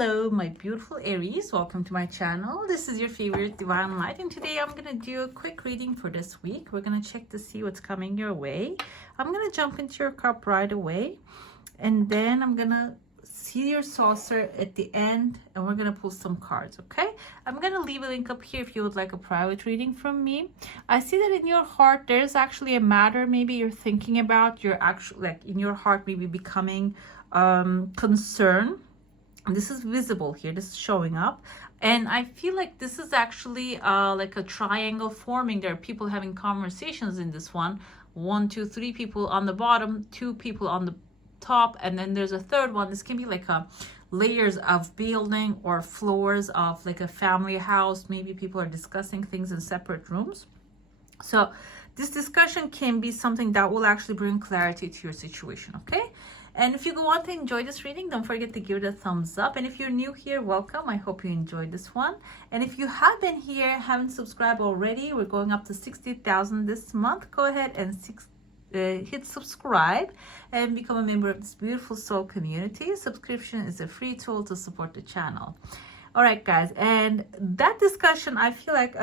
Hello, my beautiful Aries. Welcome to my channel. This is your favorite divine light, and today I'm going to do a quick reading for this week. We're going to check to see what's coming your way. I'm going to jump into your cup right away, and then I'm going to see your saucer at the end, and we're going to pull some cards, okay? I'm going to leave a link up here if you would like a private reading from me. I see that in your heart there's actually a matter maybe you're thinking about. You're actually, like, in your heart maybe becoming concerned. This is visible here, this is showing up, and I feel like this is actually like a triangle forming. There are people having conversations in this one. 1, 2, 3 people on the bottom, 2 people on the top, and then there's a third one. This can be like a layers of building or floors of like a family house. Maybe people are discussing things in separate rooms. So this discussion can be something that will actually bring clarity to your situation, okay? And if you go on to enjoy this reading, don't forget to give it a thumbs up. And if you're new here, welcome. I hope you enjoyed this one. And if you have been here, haven't subscribed already, we're going up to 60,000 this month. Go ahead and hit subscribe and become a member of this beautiful soul community. Subscription is a free tool to support the channel. All right, guys. And that discussion, I feel like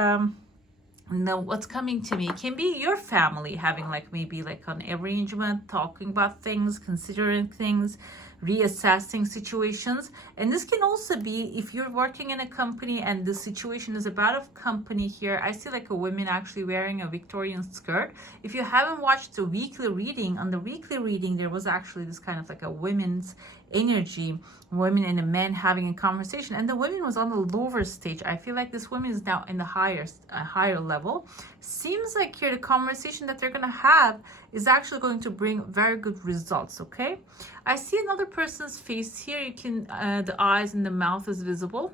now what's coming to me can be your family having like maybe like an arrangement, talking about things, considering things, reassessing situations. And this can also be if you're working in a company and the situation is about a company here. I see like a woman actually wearing a Victorian skirt. If you haven't watched the weekly reading, on the weekly reading there was actually this kind of like a women's energy, women and a man having a conversation, and the woman was on the lower stage. I feel like this woman is now in the higher level. Seems like here the conversation that they're gonna have is actually going to bring very good results, okay? I see another person's face here. You can the eyes and the mouth is visible.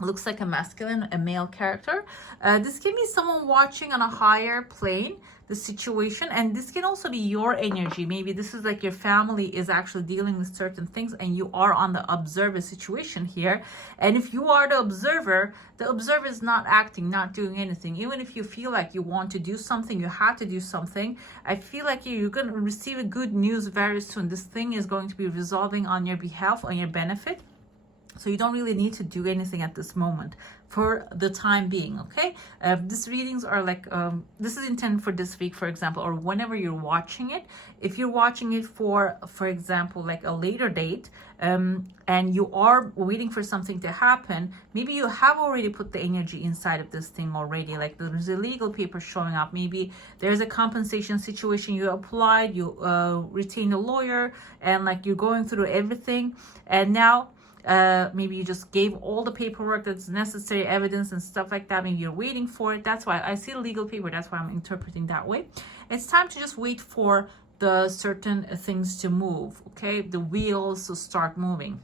Looks like a masculine, a male character. This can be someone watching on a higher plane the situation, and this can also be your energy. Maybe this is like your family is actually dealing with certain things and you are on the observer situation here. And if you are the observer is not acting, not doing anything. Even if you feel like you want to do something, you have to do something, I feel like you're going to receive a good news very soon. This thing is going to be resolving on your behalf, on your benefit. So you don't really need to do anything at this moment for the time being, okay? These readings are like, this is intended for this week, for example, or whenever you're watching it. If you're watching it for example, like a later date, and you are waiting for something to happen, maybe you have already put the energy inside of this thing already. Like there's a legal paper showing up. Maybe there's a compensation situation. You applied, you retained a lawyer, and like you're going through everything. And now, maybe you just gave all the paperwork that's necessary, evidence and stuff like that. Maybe you're waiting for it. That's why I see the legal paper. That's why I'm interpreting that way. It's time to just wait for the certain things to move, okay? The wheels to start moving.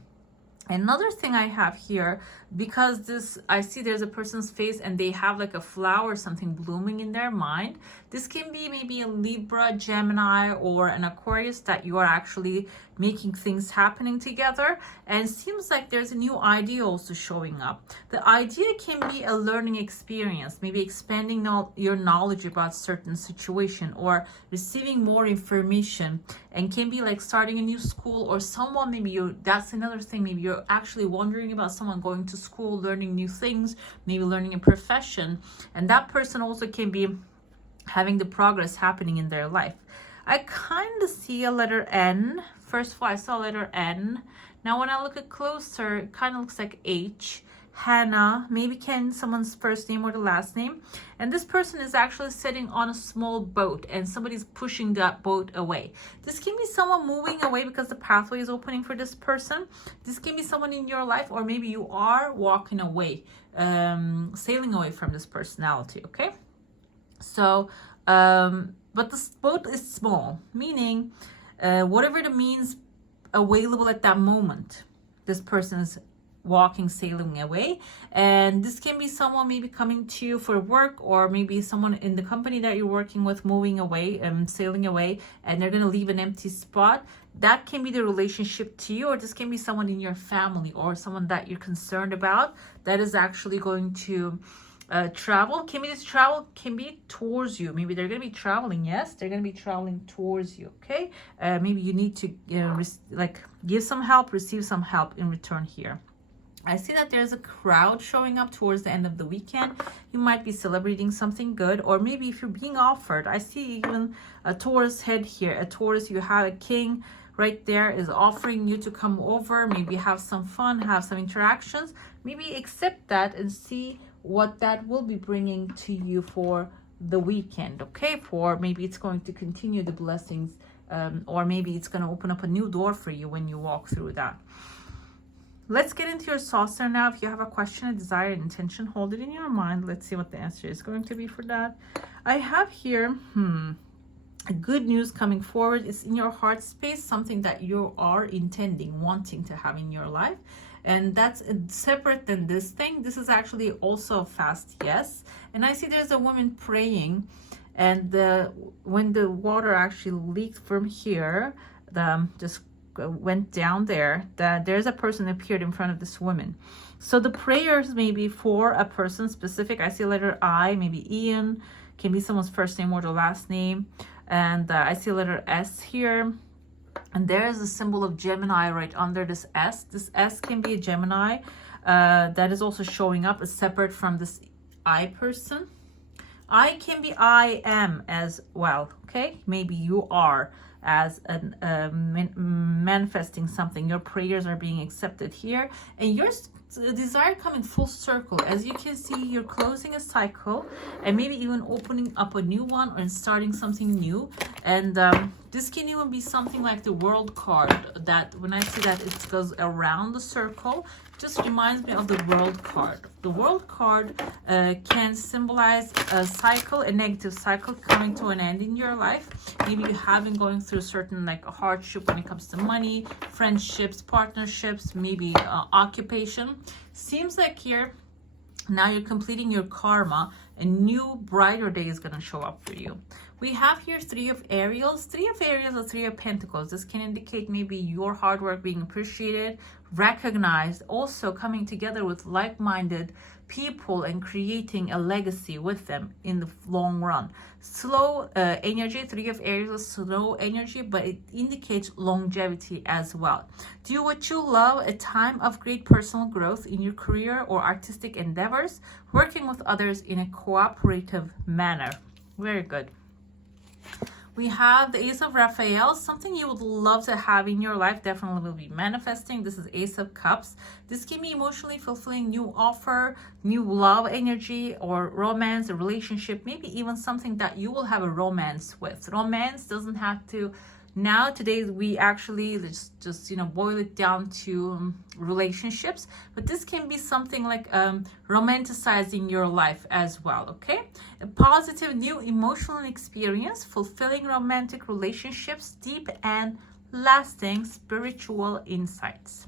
Another thing I have here, because this, I see there's a person's face and they have like a flower, something blooming in their mind. This can be maybe a Libra, Gemini, or an Aquarius that you are actually making things happening together. And it seems like there's a new idea also showing up. The idea can be a learning experience, maybe expanding your knowledge about certain situation or receiving more information, and can be like starting a new school, or someone, maybe that's another thing, maybe you're actually wondering about someone going to school, learning new things, maybe learning a profession, and that person also can be having the progress happening in their life. I kind of see a letter N. First of all, I saw letter N. Now when I look at closer, it kind of looks like H. Hannah, maybe someone's first name or the last name. And this person is actually sitting on a small boat and somebody's pushing that boat away. This can be someone moving away because the pathway is opening for this person. This can be someone in your life, or maybe you are walking away, sailing away from this personality, okay? So, but this boat is small, meaning whatever the means available at that moment, this person is walking, sailing away. And this can be someone maybe coming to you for work, or maybe someone in the company that you're working with moving away and sailing away, and they're going to leave an empty spot. That can be the relationship to you, or this can be someone in your family or someone that you're concerned about that is actually going to travel. Can be this travel can be towards you. Maybe they're going to be traveling. Yes, they're going to be traveling towards you, okay? Maybe you need to like give some help, receive some help in return here. I see that there's a crowd showing up towards the end of the weekend. You might be celebrating something good, or maybe if you're being offered, I see even a Taurus head here. A Taurus, you have a king right there is offering you to come over, maybe have some fun, have some interactions. Maybe accept that and see what that will be bringing to you for the weekend, okay? For maybe it's going to continue the blessings, or maybe it's going to open up a new door for you when you walk through that. Let's get into your saucer now. If you have a question, a desire, an intention, hold it in your mind. Let's see what the answer is going to be for that. I have here, good news coming forward. It's in your heart space, something that you are intending, wanting to have in your life. And that's separate than this thing. This is actually also a fast yes. And I see there's a woman praying, and when the water actually leaked from here, just went down there, that there's a person appeared in front of this woman. So the prayers may be for a person specific. I see letter I, maybe Ian, can be someone's first name or the last name. And I see letter S here. And there's a symbol of Gemini right under this S. This S can be a Gemini that is also showing up as separate from this I person. I can be I am as well, okay? Maybe you are as manifesting something. Your prayers are being accepted here, and your desire coming full circle. As you can see, you're closing a cycle and maybe even opening up a new one or starting something new. And this can even be something like the World card, that when I see that it goes around the circle, just reminds me of the World card. The World card can symbolize a cycle, a negative cycle coming to an end in your life. Maybe you have been going through certain like a hardship when it comes to money, friendships, partnerships, maybe occupation. Seems like here now you're completing your karma. A new brighter day is going to show up for you. We have here Three of Aries. Three of Aries or Three of Pentacles. This can indicate maybe your hard work being appreciated, recognized, also coming together with like-minded people and creating a legacy with them in the long run. Slow energy. Three of Aries is slow energy, but it indicates longevity as well. Do what you love, a time of great personal growth in your career or artistic endeavors, working with others in a cooperative manner. Very good. We have the Ace of Raphael, something you would love to have in your life, definitely will be manifesting. This is Ace of Cups. This can be emotionally fulfilling, new offer, new love energy, or romance, a relationship, maybe even something that you will have a romance with. Romance doesn't have to, now today we actually just boil it down to relationships, but this can be something like romanticizing your life as well, okay? A positive new emotional experience, fulfilling romantic relationships, deep and lasting spiritual insights.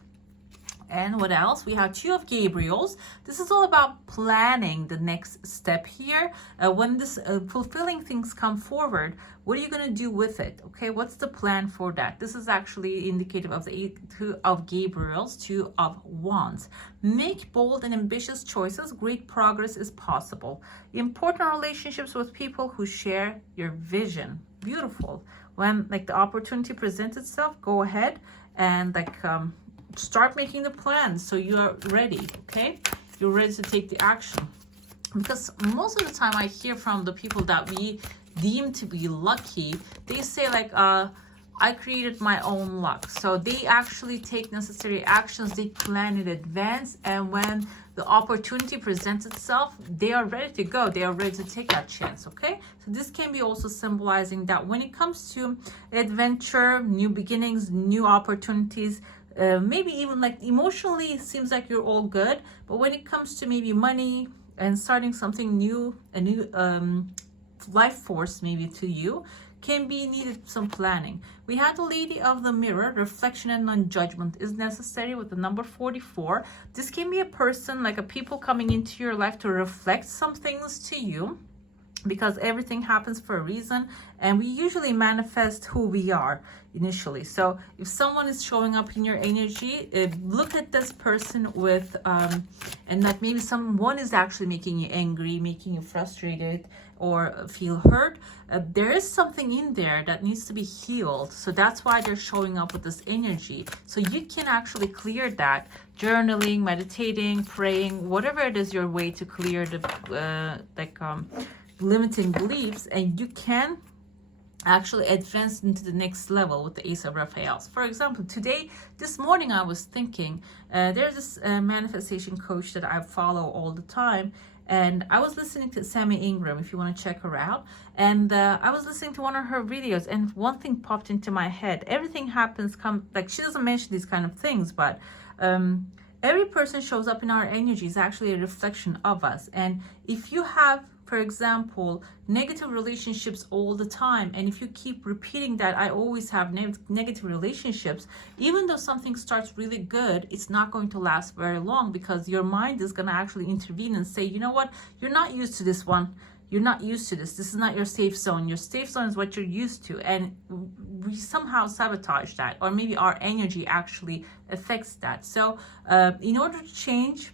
And what else? We have Two of Gabriels. This is all about planning the next step here. When this fulfilling things come forward, what are you going to do with it? Okay, what's the plan for that? This is actually indicative of the Two of Gabriels, Two of Wands. Make bold and ambitious choices. Great progress is possible. Important relationships with people who share your vision. Beautiful. When like the opportunity presents itself, go ahead and start making the plans so you're ready, okay? You're ready to take the action. Because most of the time I hear from the people that we deem to be lucky, they say like, I created my own luck. So they actually take necessary actions, they plan in advance, and when the opportunity presents itself, they are ready to go. They are ready to take that chance, okay? So this can be also symbolizing that when it comes to adventure, new beginnings, new opportunities, maybe even like emotionally it seems like you're all good, but when it comes to maybe money and starting something new, a new life force maybe to you, can be needed some planning. We have the Lady of the Mirror. Reflection and non-judgment is necessary with the number 44. This can be a person, like a people coming into your life to reflect some things to you, because everything happens for a reason, and we usually manifest who we are initially. So if someone is showing up in your energy, look at this person with and that maybe someone is actually making you angry, making you frustrated, or feel hurt. There is something in there that needs to be healed. So that's why they're showing up with this energy. So you can actually clear that. Journaling, meditating, praying, whatever it is your way to clear the limiting beliefs, and you can actually advance into the next level with the Ace of Raphaels. For example, this morning I was thinking, there's this manifestation coach that I follow all the time, and I was listening to Sammy Ingram, if you want to check her out, and I was listening to one of her videos, and one thing popped into my head. Everything happens, like, she doesn't mention these kind of things, but every person shows up in our energy is actually a reflection of us. And if you have, for example, negative relationships all the time, and if you keep repeating that, I always have negative relationships, even though something starts really good, it's not going to last very long, because your mind is going to actually intervene and say, you know what, you're not used to this one. You're not used to this. This is not your safe zone. Your safe zone is what you're used to. And we somehow sabotage that, or maybe our energy actually affects that. So in order to change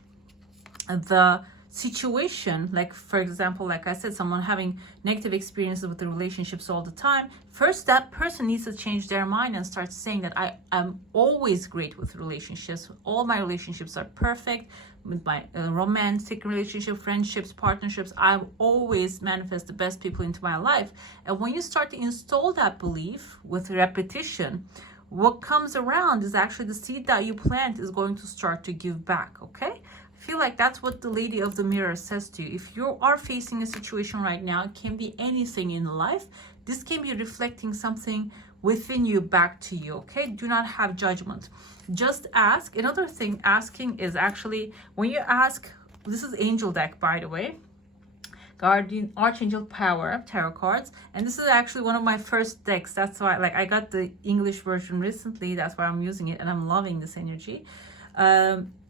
the situation, like, for example, like I said, someone having negative experiences with the relationships all the time, first that person needs to change their mind and start saying that I am always great with relationships. All my relationships are perfect. With my romantic relationship, friendships, partnerships, I always manifest the best people into my life. And when you start to install that belief with repetition, what comes around is actually the seed that you plant is going to start to give back. Okay, I feel like that's what the Lady of the Mirror says to you. If you are facing a situation right now, it can be anything in life. This can be reflecting something within you back to you. Okay, do not have judgment. Just ask. Another thing, asking is actually, when you ask, this is Angel deck, by the way, Guardian Archangel Power tarot cards, and this is actually one of my first decks. That's why, like, I got the English version recently, that's why I'm using it, and I'm loving this energy.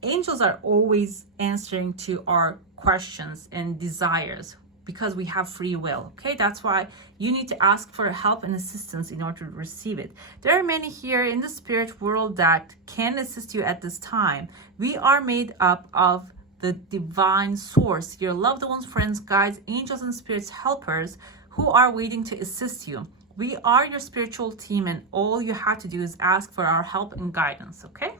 Angels are always answering to our questions and desires, because we have free will. Okay, that's why you need to ask for help and assistance in order to receive it. There are many here in the spirit world that can assist you at this time. We are made up of the divine source, your loved ones, friends, guides, angels, and spirits helpers who are waiting to assist you. We are your spiritual team, and all you have to do is ask for our help and guidance. Okay,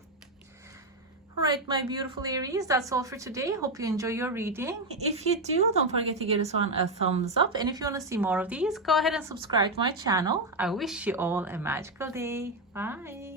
all right, my beautiful Aries, that's all for today. Hope you enjoy your reading. If you do, don't forget to give this one a thumbs up, and if you want to see more of these, go ahead and subscribe to my channel. I wish you all a magical day. Bye.